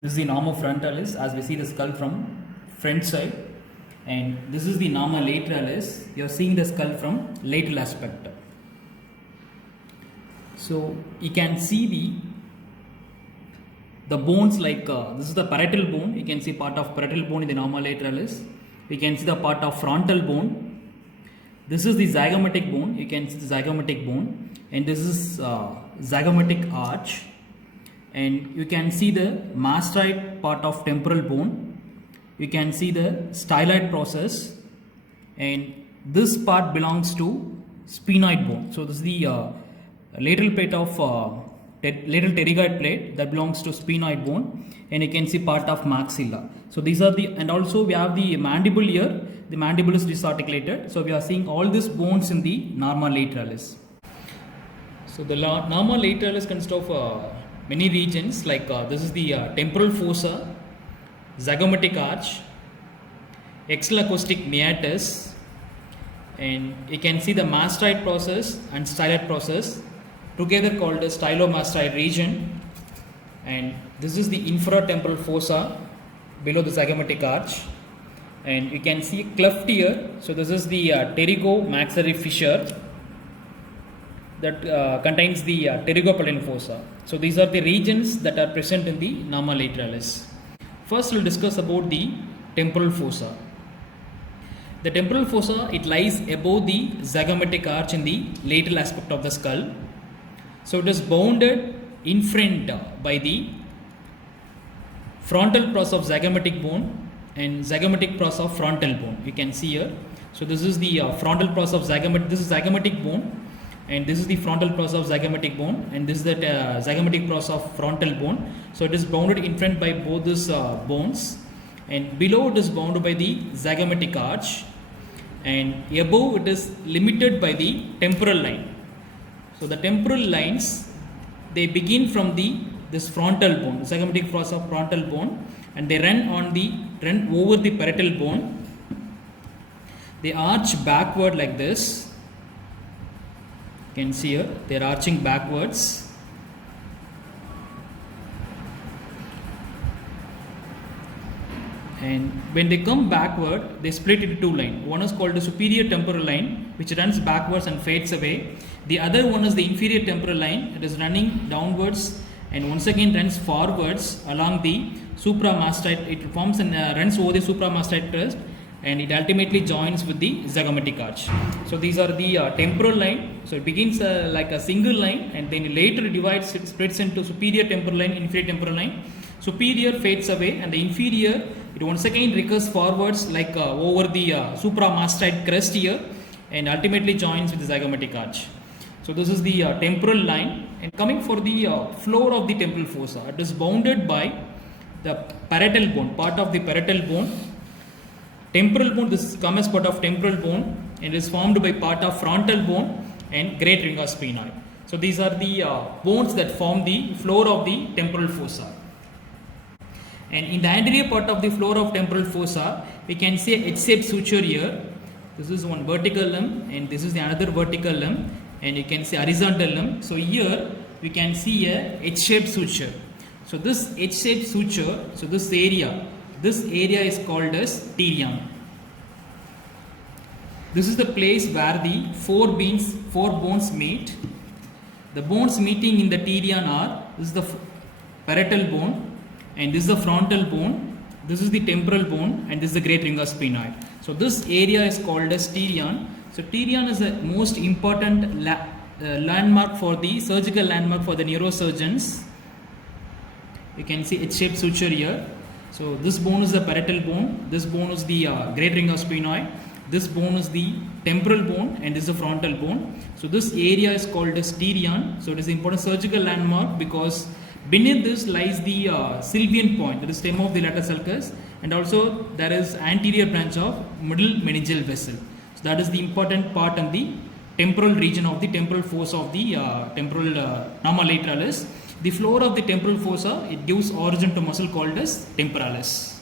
This is the norma frontalis as we see the skull from front side, and this is the norma lateralis. You are seeing the skull from lateral aspect. So you can see the bones like this is the parietal bone. You can see part of parietal bone in the norma lateralis. We can see the part of frontal bone. This is the zygomatic bone. You can see the zygomatic bone, and this is zygomatic arch. And you can see the mastoid part of temporal bone. You can see the styloid process, and this part belongs to sphenoid bone. So this is the lateral plate of lateral pterygoid plate that belongs to sphenoid bone, and you can see part of maxilla. So these are the, and also we have the mandible here. The mandible is disarticulated. So we are seeing all these bones in the norma lateralis. So the norma lateralis consists of many regions, like this is the temporal fossa, zygomatic arch, extalacoustic meatus, and you can see the mastoid process and styloid process together called the stylomastoid region. And this is the infratemporal fossa below the zygomatic arch, and you can see cleft here. So this is the pterygomaxillary fissure that contains the pterygopelvic fossa. So these are the regions that are present in the norma lateralis. First we'll discuss about the temporal fossa. The temporal fossa, it lies above the zygomatic arch in the lateral aspect of the skull. So it is bounded in front by the frontal process of zygomatic bone and zygomatic process of frontal bone. You can see here. So this is the frontal process of zygomatic. This is zygomatic bone, and this is the frontal process of zygomatic bone, and this is the zygomatic process of frontal bone. So it is bounded in front by both these bones, and below it is bounded by the zygomatic arch, and above it is limited by the temporal line. So the temporal lines, they begin from this frontal bone, zygomatic process of frontal bone, and they run over the parietal bone. They arch backward like this. You can see here they are arching backwards, and when they come backward, they split into two lines. One is called the superior temporal line, which runs backwards and fades away. The other one is the inferior temporal line. It is running downwards and once again runs forwards along the supramastoid. It forms and runs over the supramastoid crest, and it ultimately joins with the zygomatic arch. So these are the temporal line. So it begins like a single line, and then later divides, it splits into superior temporal line, inferior temporal line. Superior fades away, and the inferior, it once again recurs forwards like over the supramastoid crest here, and ultimately joins with the zygomatic arch. So this is the temporal line. And coming for the floor of the temporal fossa, it is bounded by the parietal bone, part of the parietal bone. Temporal bone, this comes part of temporal bone, and is formed by part of frontal bone and great ring of sphenoid. So these are the bones that form the floor of the temporal fossa. And in the anterior part of the floor of temporal fossa, we can see a H-shaped suture here. This is one vertical limb, and this is the another vertical limb, and you can see horizontal limb. So here we can see a H-shaped suture. So this H-shaped suture, so this area is called as pterion. This is the place where the four bones meet. The bones meeting in the pterion are, this is the parietal bone, and this is the frontal bone, this is the temporal bone, and this is the great ring of sphenoid. So this area is called as pterion. So pterion is the most important landmark for the surgical landmark for the neurosurgeons. You can see H-shaped suture here. So this bone is the parietal bone, this bone is the great ring of sphenoid, this bone is the temporal bone, and this is the frontal bone. So this area is called as pterion. So it is an important surgical landmark because beneath this lies the Sylvian point, that is stem of the lateral sulcus, and also there is anterior branch of middle meningeal vessel. So that is the important part in the temporal region of the temporal fossa of the temporal norma lateralis. The floor of the temporal fossa, it gives origin to muscle called as temporalis.